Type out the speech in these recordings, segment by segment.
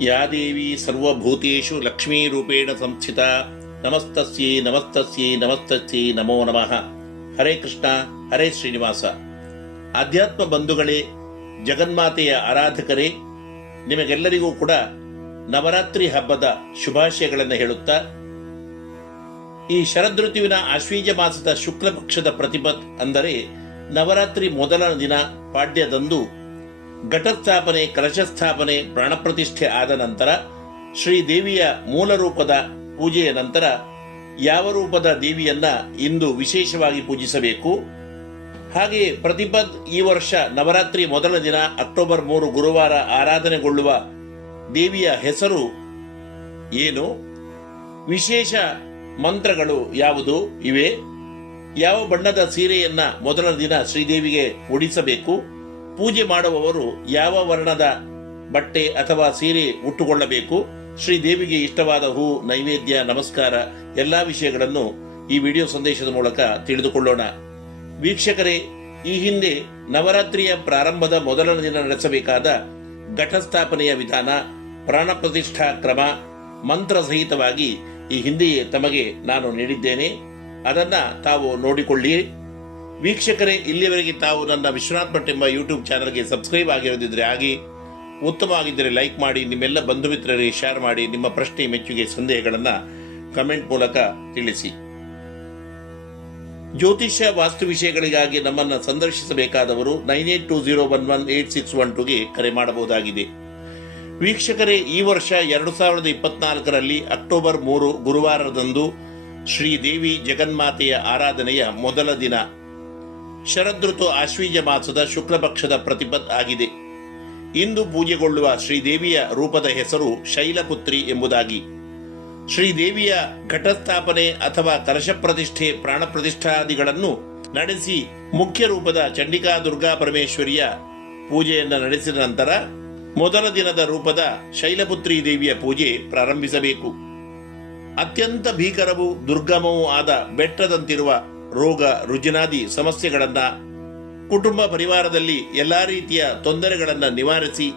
ಯಾ ದೇವಿ ಸರ್ವಭೂತೇಷು ಲಕ್ಷ್ಮೀರೂಪೇಣ ಸಂಸ್ಥಿತ, ನಮಸ್ತಸ್ಯೈ ನಮಸ್ತಸ್ಯೈ ನಮಸ್ತಸ್ಯೈ ನಮೋ ನಮಃ. ಹರೇ ಕೃಷ್ಣ, ಹರೇ ಶ್ರೀನಿವಾಸ. ಆಧ್ಯಾತ್ಮ ಬಂಧುಗಳೇ, ಜಗನ್ಮಾತೆಯ ಆರಾಧಕರೇ, ನಿಮಗೆಲ್ಲರಿಗೂ ಕೂಡ ನವರಾತ್ರಿ ಹಬ್ಬದ ಶುಭಾಶಯಗಳನ್ನು ಹೇಳುತ್ತಾ, ಈ ಶರದೃತುವಿನ ಆಶ್ವೀಜ ಮಾಸದ ಶುಕ್ಲಪಕ್ಷದ ಪ್ರತಿಪತ್ ಅಂದರೆ ನವರಾತ್ರಿ ಮೊದಲ ದಿನ ಪಾಡ್ಯದಂದು ಘಟಸ್ಥಾಪನೆ, ಕಲಶಸ್ಥಾಪನೆ, ಪ್ರಾಣಪ್ರತಿಷ್ಠೆ ಆದ ನಂತರ ಶ್ರೀದೇವಿಯ ಮೂಲ ರೂಪದ ಪೂಜೆಯ ನಂತರ ಯಾವ ರೂಪದ ದೇವಿಯನ್ನ ಇಂದು ವಿಶೇಷವಾಗಿ ಪೂಜಿಸಬೇಕು? ಹಾಗೆಯೇ ಪ್ರತಿಪದ್ ಈ ವರ್ಷ ನವರಾತ್ರಿ ಮೊದಲ ದಿನ ಅಕ್ಟೋಬರ್ ಮೂರು ಗುರುವಾರ ಆರಾಧನೆಗೊಳ್ಳುವ ದೇವಿಯ ಹೆಸರು ಏನು? ವಿಶೇಷ ಮಂತ್ರಗಳು ಯಾವುದು? ಇವೆ. ಯಾವ ಬಣ್ಣದ ಸೀರೆಯನ್ನ ಮೊದಲ ದಿನ ಶ್ರೀದೇವಿಗೆ ಉಡಿಸಬೇಕು? ಪೂಜೆ ಮಾಡುವವರು ಯಾವ ವರ್ಣದ ಬಟ್ಟೆ ಅಥವಾ ಸೀರೆ ಉಟ್ಟುಕೊಳ್ಳಬೇಕು? ಶ್ರೀದೇವಿಗೆ ಇಷ್ಟವಾದ ಹೂ, ನೈವೇದ್ಯ, ನಮಸ್ಕಾರ, ಎಲ್ಲಾ ವಿಷಯಗಳನ್ನು ಈ ವಿಡಿಯೋ ಸಂದೇಶದ ಮೂಲಕ ತಿಳಿದುಕೊಳ್ಳೋಣ. ವೀಕ್ಷಕರೇ, ಈ ಹಿಂದೆ ನವರಾತ್ರಿಯ ಪ್ರಾರಂಭದ ಮೊದಲ ದಿನ ನಡೆಸಬೇಕಾದ ಘಟಸ್ಥಾಪನೆಯ ವಿಧಾನ, ಪ್ರಾಣ ಪ್ರತಿಷ್ಠಾ ಕ್ರಮ, ಮಂತ್ರ ಸಹಿತವಾಗಿ ಈ ಹಿಂದೆಯೇ ತಮಗೆ ನಾನು ನೀಡಿದ್ದೇನೆ. ಅದನ್ನ ತಾವು ನೋಡಿಕೊಳ್ಳಿ. ವೀಕ್ಷಕರೇ ಇಲ್ಲಿಯವರೆಗೆ ತಾವು ನನ್ನ ವಿಶ್ವನಾಥ್ ಭಟ್ ಎಂಬ ಯೂಟ್ಯೂಬ್ ಚಾನಲ್ಗೆ ಸಬ್ಸ್ಕ್ರೈಬ್ ಆಗಿರೋದಿದ್ರೆ ಆಗಿ ಉತ್ತಮವಾಗಿದ್ದರೆ ಲೈಕ್ ಮಾಡಿ, ನಿಮ್ಮೆಲ್ಲ ಬಂಧು ಮಿತ್ರರಿಗೆ ಶೇರ್ ಮಾಡಿ, ನಿಮ್ಮ ಪ್ರಶ್ನೆ, ಮೆಚ್ಚುಗೆ, ಸಂದೇಹಗಳನ್ನು ಕಮೆಂಟ್ ಮೂಲಕ ತಿಳಿಸಿ. ಜ್ಯೋತಿಷ್ಯ ವಾಸ್ತು ವಿಷಯಗಳಿಗಾಗಿ ನಮ್ಮನ್ನು ಸಂದರ್ಶಿಸಬೇಕಾದವರು nine eight two zero one one eight six one ಟುಗೆ ಕರೆ ಮಾಡಬಹುದಾಗಿದೆ. ವೀಕ್ಷಕರೇ, ಈ ವರ್ಷ ಎರಡು ಸಾವಿರದ ಇಪ್ಪತ್ನಾಲ್ಕರಲ್ಲಿ ಅಕ್ಟೋಬರ್ ಮೂರು ಗುರುವಾರದಂದು ಶ್ರೀದೇವಿ ಜಗನ್ಮಾತೆಯ ಆರಾಧನೆಯ ಮೊದಲ ದಿನ. ಶರದೃತು ಆಶ್ವೀಜ ಮಾಸದ ಶುಕ್ಲಪಕ್ಷದ ಪ್ರತಿಪತ್ ಆಗಿದೆ. ಇಂದು ಪೂಜೆಗೊಳ್ಳುವ ಶ್ರೀದೇವಿಯ ರೂಪದ ಹೆಸರು ಶೈಲಪುತ್ರಿ ಎಂಬುದಾಗಿ. ಶ್ರೀದೇವಿಯ ಘಟಸ್ಥಾಪನೆ ಅಥವಾ ಕಲಶ ಪ್ರತಿಷ್ಠೆ ಪ್ರಾಣ ಪ್ರತಿಷ್ಠಾದಿಗಳನ್ನು ನಡೆಸಿ ಮುಖ್ಯ ರೂಪದ ಚಂಡಿಕಾ ದುರ್ಗಾ ಪರಮೇಶ್ವರಿಯ ಪೂಜೆಯನ್ನು ನಡೆಸಿದ ನಂತರ ಮೊದಲ ದಿನದ ರೂಪದ ಶೈಲಪುತ್ರಿ ದೇವಿಯ ಪೂಜೆ ಪ್ರಾರಂಭಿಸಬೇಕು. ಅತ್ಯಂತ ಭೀಕರವೂ ದುರ್ಗಮವೂ ಆದ ಬೆಟ್ಟದಂತಿರುವ ರೋಗ ರುಜಿನಾದಿ ಸಮಸ್ಯೆಗಳನ್ನ ಕುಟುಂಬ ಪರಿವಾರದಲ್ಲಿ ಎಲ್ಲಾ ರೀತಿಯ ತೊಂದರೆಗಳನ್ನು ನಿವಾರಿಸಿ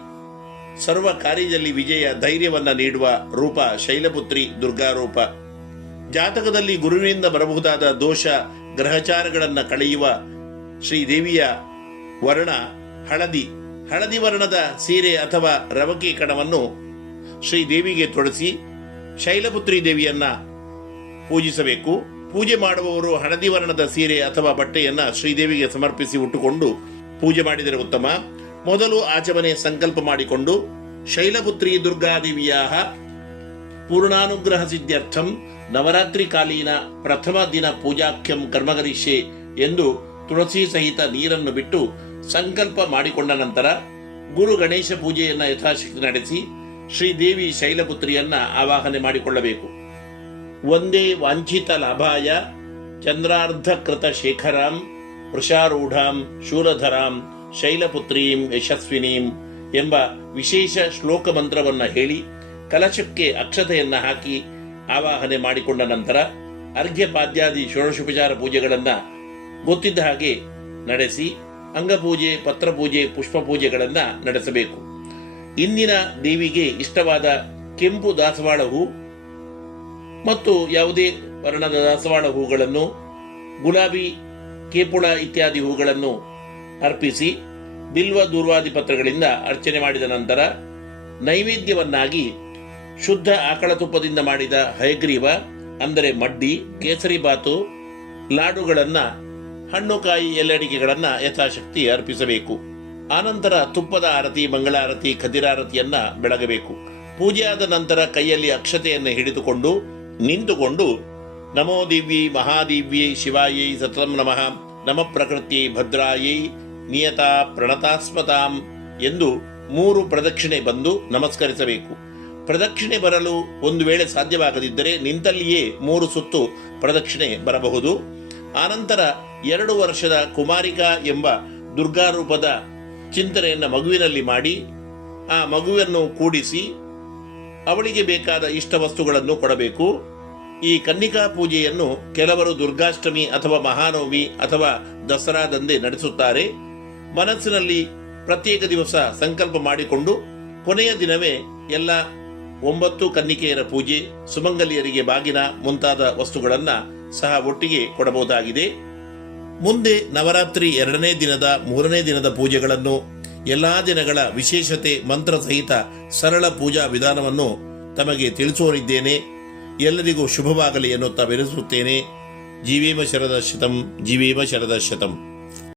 ಸರ್ವ ಕಾರ್ಯದಲ್ಲಿ ವಿಜಯ ಧೈರ್ಯವನ್ನು ನೀಡುವ ರೂಪ ಶೈಲಪುತ್ರಿ ದುರ್ಗಾರೂಪ. ಜಾತಕದಲ್ಲಿ ಗುರುವಿನಿಂದ ಬರಬಹುದಾದ ದೋಷ ಗ್ರಹಚಾರಗಳನ್ನು ಕಳೆಯುವ ಶ್ರೀದೇವಿಯ ವರ್ಣ ಹಳದಿ. ಹಳದಿ ವರ್ಣದ ಸೀರೆ ಅಥವಾ ರವಕೆ ಕಣವನ್ನು ಶ್ರೀದೇವಿಗೆ ತೊಡಸಿ ಶೈಲಪುತ್ರಿ ದೇವಿಯನ್ನ ಪೂಜಿಸಬೇಕು. ಪೂಜೆ ಮಾಡುವವರು ಹಳದಿ ವರ್ಣದ ಸೀರೆ ಅಥವಾ ಬಟ್ಟೆಯನ್ನ ಶ್ರೀದೇವಿಗೆ ಸಮರ್ಪಿಸಿ ಉಟ್ಟುಕೊಂಡು ಪೂಜೆ ಮಾಡಿದರೆ ಉತ್ತಮ. ಮೊದಲು ಆಚಮನೆ ಸಂಕಲ್ಪ ಮಾಡಿಕೊಂಡು ಶೈಲಪುತ್ರಿ ದುರ್ಗಾದೇವಿಯ ಪೂರ್ಣಾನುಗ್ರಹ ಸಿದ್ಧಾರ್ಥಂ ನವರಾತ್ರಿ ಕಾಲೀನ ಪ್ರಥಮ ದಿನ ಪೂಜಾಖ್ಯಂ ಕರ್ಮಗರಿಷ್ಯೆ ಎಂದು ತುಳಸಿ ಸಹಿತ ನೀರನ್ನು ಬಿಟ್ಟು ಸಂಕಲ್ಪ ಮಾಡಿಕೊಂಡ ನಂತರ ಗುರು ಗಣೇಶ ಪೂಜೆಯನ್ನು ಯಥಾಶಕ್ತಿ ನಡೆಸಿ ಶ್ರೀದೇವಿ ಶೈಲಪುತ್ರಿಯನ್ನ ಆವಾಹನೆ ಮಾಡಿಕೊಳ್ಳಬೇಕು. ಒಂದೇ ವಾಂಛಿತ ಲಾಭಾಯ ಚಂದ್ರಾರ್ಧಕೃತ ಶೇಖರಾಂ ವೃಷಾರೂಢಾಂ, ಶೂಲಧರಾಂ, ಶೈಲಪುತ್ರೀಂ, ಯಶಸ್ವಿನೀಂ ಎಂಬ ವಿಶೇಷ ಶ್ಲೋಕ ಮಂತ್ರವನ್ನ ಹೇಳಿ ಕಲಶಕ್ಕೆ ಅಕ್ಷತೆಯನ್ನ ಹಾಕಿ ಆವಾಹನೆ ಮಾಡಿಕೊಂಡ ನಂತರ ಅರ್ಘ್ಯಪಾದ್ಯಾದಿ ಷೋಡಶೋಪಚಾರ ಪೂಜೆಗಳನ್ನ ಗೊತ್ತಿದ್ದ ಹಾಗೆ ನಡೆಸಿ ಅಂಗಪೂಜೆ, ಪತ್ರಪೂಜೆ ಪುಷ್ಪ ಪೂಜೆಗಳನ್ನ ನಡೆಸಬೇಕು. ಇಂದಿನ ದೇವಿಗೆ ಇಷ್ಟವಾದ ಕೆಂಪು ದಾಸವಾಳ ಹೂ ಮತ್ತು ಯಾವುದೇ ವರ್ಣದ ದಾಸವಾಳ ಹೂಗಳನ್ನು, ಗುಲಾಬಿ, ಕೇಪುಳ ಇತ್ಯಾದಿ ಹೂಗಳನ್ನು ಅರ್ಪಿಸಿ ಬಿಲ್ವ ದೂರ್ವಾದಿ ಪತ್ರಗಳಿಂದ ಅರ್ಚನೆ ಮಾಡಿದ ನಂತರ ನೈವೇದ್ಯವನ್ನಾಗಿ ಶುದ್ಧ ಆಕಳ ತುಪ್ಪದಿಂದ ಮಾಡಿದ ಹಯಗ್ರೀವ, ಅಂದರೆ ಮಡ್ಡಿ, ಕೇಸರಿ ಬಾತು, ಲಾಡುಗಳನ್ನ, ಹಣ್ಣುಕಾಯಿ ಎಲೆಡಿಕೆಗಳನ್ನ ಯಥಾಶಕ್ತಿ ಅರ್ಪಿಸಬೇಕು. ಆನಂತರ ತುಪ್ಪದ ಆರತಿ, ಮಂಗಳಾರತಿ, ಖದಿರಾರತಿಯನ್ನ ಬೆಳಗಬೇಕು. ಪೂಜೆಯಾದ ನಂತರ ಕೈಯಲ್ಲಿ ಅಕ್ಷತೆಯನ್ನು ಹಿಡಿದುಕೊಂಡು ನಿಂತುಕೊಂಡು ನಮೋ ದಿವ್ಯ, ಮಹಾದಿವ್ಯೈ, ಶಿವಾಯೈ ಸತತಂ ನಮಃ, ನಮ ಪ್ರಕೃತಿ ಭದ್ರಾಯೈ, ನಿಯತಾ ಪ್ರಣತಾಸ್ಮತಾಂ ಎಂದು ಮೂರು ಪ್ರದಕ್ಷಿಣೆ ಬಂದು ನಮಸ್ಕರಿಸಬೇಕು. ಪ್ರದಕ್ಷಿಣೆ ಬರಲು ಒಂದು ವೇಳೆ ಸಾಧ್ಯವಾಗದಿದ್ದರೆ ನಿಂತಲ್ಲಿಯೇ ಮೂರು ಸುತ್ತು ಪ್ರದಕ್ಷಿಣೆ ಬರಬಹುದು. ಆನಂತರ ಎರಡು ವರ್ಷದ ಕುಮಾರಿಕಾ ಎಂಬ ದುರ್ಗಾರೂಪದ ಚಿಂತನೆಯನ್ನು ಮಗುವಿನಲ್ಲಿ ಮಾಡಿ, ಆ ಮಗುವನ್ನು ಕೂಡಿಸಿ ಅವಳಿಗೆ ಬೇಕಾದ ಇಷ್ಟ ವಸ್ತುಗಳನ್ನು ಕೊಡಬೇಕು. ಈ ಕನ್ನಿಕಾ ಪೂಜೆಯನ್ನು ಕೆಲವರು ದುರ್ಗಾಷ್ಟಮಿ ಅಥವಾ ಮಹಾನವಮಿ ಅಥವಾ ದಸರಾದಂದೇ ನಡೆಸುತ್ತಾರೆ. ಮನಸ್ಸಿನಲ್ಲಿ ಪ್ರತ್ಯೇಕ ದಿವಸ ಸಂಕಲ್ಪ ಮಾಡಿಕೊಂಡು ಕೊನೆಯ ದಿನವೇ ಎಲ್ಲ ಒಂಬತ್ತು ಕನ್ನಿಕೆಯರ ಪೂಜೆ, ಸುಮಂಗಲಿಯರಿಗೆ ಬಾಗಿನ ಮುಂತಾದ ವಸ್ತುಗಳನ್ನು ಸಹ ಒಟ್ಟಿಗೆ ಕೊಡಬಹುದಾಗಿದೆ. ಮುಂದೆ ನವರಾತ್ರಿ ಎರಡನೇ ದಿನದ ಮೂರನೇ ದಿನದ ಪೂಜೆಗಳನ್ನು ಎಲ್ಲಾ ದಿನಗಳ ವಿಶೇಷತೆ ಮಂತ್ರ ಸಹಿತ ಸರಳ ಪೂಜಾ ವಿಧಾನವನ್ನು ತಮಗೆ ತಿಳಿಸೋರಿದ್ದೇನೆ ಎಲ್ಲರಿಗೂ ಶುಭವಾಗಲಿ ಎನ್ನುತ್ತಾ ಬೆನಿಸುತ್ತೇನೆ ಜೀವೇಮ ಶರದ ಶತಂ ಜೀವೇಮ ಶರದ ಶತಂ